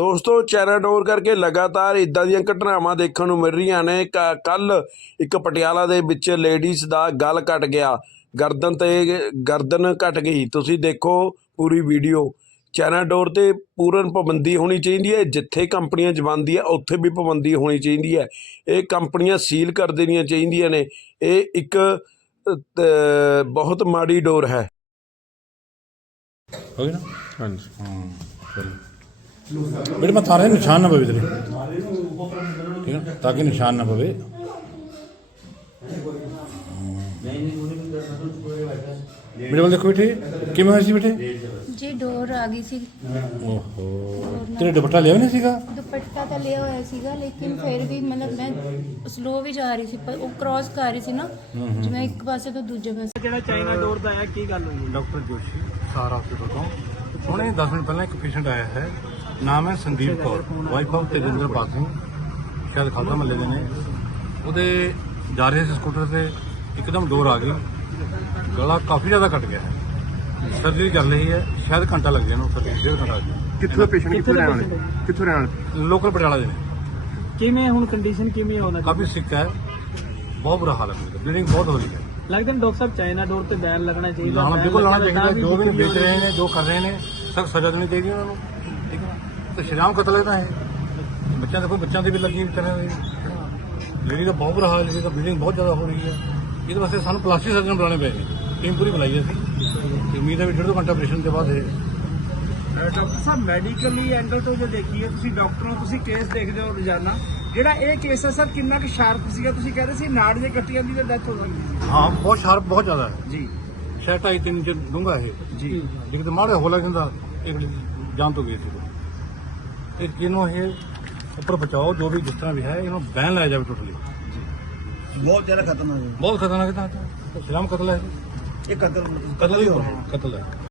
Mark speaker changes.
Speaker 1: ਦੋਸਤੋ ਚੈਨਾਡੋਰ ਕਰਕੇ ਲਗਾਤਾਰ ਇਦਾਂ ਦੀਆਂ ਘਟਨਾਵਾਂ ਦੇਖਣ ਨੂੰ ਮਿਲ ਰਹੀਆਂ ਨੇ। ਕੱਲ ਇੱਕ ਪਟਿਆਲਾ ਦੇ ਵਿੱਚ ਲੇਡੀਜ਼ ਦਾ ਗਲ ਕੱਟ ਗਿਆ। ਗਰਦਨ ਤੇ ਗਰਦਨ ਕੱਟ ਗਈ। ਤੁਸੀਂ ਦੇਖੋ ਪੂਰੀ ਵੀਡੀਓ। ਚੈਨਾਡੋਰ ਤੇ ਪੂਰਨ ਪਾਬੰਦੀ ਹੋਣੀ ਚਾਹੀਦੀ ਹੈ। ਜਿੱਥੇ ਕੰਪਨੀਆਂ ਜਵਾਂਦੀ ਹੈ ਉੱਥੇ ਵੀ ਪਾਬੰਦੀ ਹੋਣੀ ਚਾਹੀਦੀ ਹੈ। ਇਹ ਕੰਪਨੀਆਂ ਸੀਲ ਕਰ ਦੇਣੀਆਂ ਚਾਹੀਦੀਆਂ ਨੇ। ਇਹ ਇੱਕ ਬਹੁਤ ਮਾੜੀ ਡੋਰ ਹੈ।
Speaker 2: ਹੋ ਗਿਆ ਨਾ?
Speaker 3: ਹਾਂਜੀ।
Speaker 2: ਹਾਂ ਚਲੋ। ਬੇਟੇ ਮੈਂ ਥਾਰੇ ਨਿਸ਼ਾਨ ਨਾ ਪਵੇ ਤੇਰੇ। ਠੀਕ ਹੈ ਤਾਂ ਕਿ ਨਿਸ਼ਾਨ ਨਾ ਪਵੇ। ਮੇਰੇ ਵੱਲ ਦੇਖੋ ਬੇਟੇ ਕਿਵੇਂ ਹੋਇਆ ਸੀ ਬੇਟੇ?
Speaker 4: ਜੀ ਡੋਰ ਆ ਗਈ ਸੀ।
Speaker 2: ਓਹੋ। ਤੇਰੇ ਦੁਪੱਟਾ ਲਿਆ ਨਹੀਂ ਸੀਗਾ?
Speaker 4: ਦੁਪੱਟਾ ਤਾਂ ਲਿਆ ਹੋਇਆ ਸੀਗਾ ਲੇਕਿਨ ਫਿਰ ਵੀ ਮਤਲਬ ਮੈਂ ਸਲੋ ਵੀ ਜਾ ਰਹੀ ਸੀ ਪਰ ਉਹ ਕ੍ਰਾਸ ਕਰ ਰਹੀ ਸੀ ਨਾ ਜਿਵੇਂ ਇੱਕ ਪਾਸੇ ਤੋਂ ਦੂਜੇ ਪਾਸੇ
Speaker 5: ਜਿਹੜਾ ਚਾਈਨਾ ਡੋਰ ਦਾ ਹੈ ਕੀ ਗੱਲ ਹੋਈ?
Speaker 2: ਡਾਕਟਰ ਜੋਸ਼ੀ ਸਾਰਾ ਹਸਪੀਟਲ ਤੋਂ। ਹੁਣੇ 10 ਮਿੰਟ ਪਹਿਲਾਂ ਇੱਕ ਪੇਸ਼ੈਂਟ ਆਇਆ ਹੈ। ਨਾਮ ਹੈ Sandeep Kaur. Wife of Tejinder Singh. ਸ਼ਾਇਦ ਖਾਦਾ ਮੱਲੇ ਦੇ ਨੇ। ਉਹਦੇ ਜਾ ਰਹੇ ਸੀ ਸਕੂਟਰ ਤੇ। ਇੱਕਦਮ ਡੋਰ ਆ ਗਈ। ਗਲਾ ਕਾਫੀ ਜ਼ਿਆਦਾ ਕੱਟ ਗਿਆ ਹੈ। ਸਰਜਰੀ ਕਰ ਲਈ ਹੈ। ਸ਼ਾਇਦ ਘੰਟਾ ਲੱਗ ਜਾਣਾ ਸਰਜਰੀ ਡੇਢ ਘੰਟਾ ਲੱਗ ਜਾਣਾ
Speaker 3: ਕਿੱਥੋਂ ਦਾ ਪੇਸ਼ੈਂਟ ਕਿੱਥੋਂ ਰਹਿਣ ਵਾਲੇ? ਕਿੱਥੋਂ ਰਹਿਣ ਵਾਲੇ?
Speaker 2: ਲੋਕਲ ਪਟਿਆਲਾ ਦੇ ਨੇ।
Speaker 5: ਕਿਵੇਂ ਹੁਣ ਕੰਡੀਸ਼ਨ ਕਿਵੇਂ ਹੋਣਾ
Speaker 2: ਕਾਫੀ ਸਿੱਕ ਹੈ। ਬਹੁਤ ਬੁਰਾ ਹਾਲ ਹੈ। ਬਲੀਡਿੰਗ ਬਹੁਤ ਹੋ ਰਹੀ ਹੈ।
Speaker 5: ਲੱਗਦਾ ਡਾਕਟਰ ਸਾਹਿਬ ਚਾਈਨਾ ਡੋਰ ਤੇ ਬੈਨ ਲੱਗਣਾ ਚਾਹੀਦਾ
Speaker 2: ਲਾਣਾ
Speaker 5: ban
Speaker 2: ਬਿਲਕੁਲ ਲਾਣਾ
Speaker 5: ਲੱਗਣਾ
Speaker 2: ਚਾਹੀਦਾ ਜੋ ਵੀ
Speaker 5: ਤਾਂ
Speaker 2: ਵੇਚ ਰਹੇ ਨੇ ਜੋ ਕਰ ਰਹੇ ਨੇ ਸਖਤ ਸਜ਼ਾ ਦੇਣੀ ਚਾਹੀਦੀ ਉਹਨਾਂ ਨੂੰ ਠੀਕ ਹੈ ਤੇ ਸ਼ਰਾਮ ਕਤਲ ਹੈ ਨਾ ਇਹ। ਬੱਚਿਆਂ ਦੇ ਕੋਈ ਬੱਚਿਆਂ ਦੀ ਵੀ ਲੱਗੀ ਵਿਚਾਰਿਆਂ ਦੀ। ਜਿਹੜੀ ਦਾ ਬਹੁਤ ਬੁਰਾ ਹਾਲ ਹੈ ਤਾਂ ਬਿਲਡਿੰਗ ਬਹੁਤ ਜ਼ਿਆਦਾ ਹੋ ਰਹੀ ਹੈ। ਇਹਦੇ ਵਾਸਤੇ ਸਾਨੂੰ ਪਲਾਸਟਿਕ ਸਰਜਨ ਬੁਲਾਣੇ ਪਏ ਨੇ। ਟੀਮ ਪੂਰੀ ਬੁਲਾਈ ਹੈ ਅਸੀਂ। ਤੇ ਉਮੀਦ ਹੈ ਵੀ ਡੇਢ ਦੋ ਘੰਟਾ ਆਪਰੇਸ਼ਨ ਦੇ ਬਾਅਦ ਇਹ
Speaker 6: ਡਾਕਟਰ ਸਾਹਿਬ ਮੈਡੀਕਲੀ ਐਂਗਲ ਤੋਂ ਜੇ ਦੇਖੀਏ ਤੁਸੀਂ ਡਾਕਟਰ ਤੁਸੀਂ ਕੇਸ ਦੇਖਦੇ ਹੋ ਰੋਜ਼ਾਨਾ। ਜਿਹੜਾ ਇਹ ਕੇਸ ਹੈ ਸਰ ਕਿੰਨਾ ਕੁ ਸ਼ਾਰਪ ਸੀਗਾ? ਤੁਸੀਂ ਕਹਿੰਦੇ ਸੀ ਨਾੜ ਜੇ ਕੱਟੀਆਂ ਦੀ ਤਾਂ ਡੈਥ ਹੋ ਸਕਦੀ ਸੀ।
Speaker 2: ਹਾਂ ਬਹੁਤ ਸ਼ਾਰਪ ਬਹੁਤ ਜ਼ਿਆਦਾ। ਹੈ
Speaker 6: ਜੀ।
Speaker 2: ਸ਼ਾਇਦ ਢਾਈ ਤਿੰਨ ਇੰਚ ਡੂੰਘਾ ਇਹ।
Speaker 6: ਜੀ।
Speaker 2: ਜੇ ਕਿਤੇ ਮਾੜੇ ਹੋ ਲੱਗ ਜਾਂਦਾ ਇਹ ਜਾਨ ਤੋਂ ਗਈ ਸੀ। ਇਹ ਜਿਹਨੂੰ ਇਹ ਉੱਪਰ ਬਚਾਓ ਜੋ ਵੀ ਜਿਸ ਤਰ੍ਹਾਂ ਵੀ ਹੈ ਇਹਨੂੰ ਬੈਨ ਲਾਇਆ ਜਾਵੇ ਟੋਟਲੀ
Speaker 6: ਬਹੁਤ ਜ਼ਿਆਦਾ ਖਤਮ ਹੋ।
Speaker 2: ਬਹੁਤ ਖਤਰਨਾਕ ਹੈ ਤਾਂ। ਸ਼ਰਾਮ ਕਤਲ ਹੈ।
Speaker 6: ਇਹ ਕਤਲ
Speaker 2: ਕਤਲ ਹੀ ਕਤਲ ਹੈ।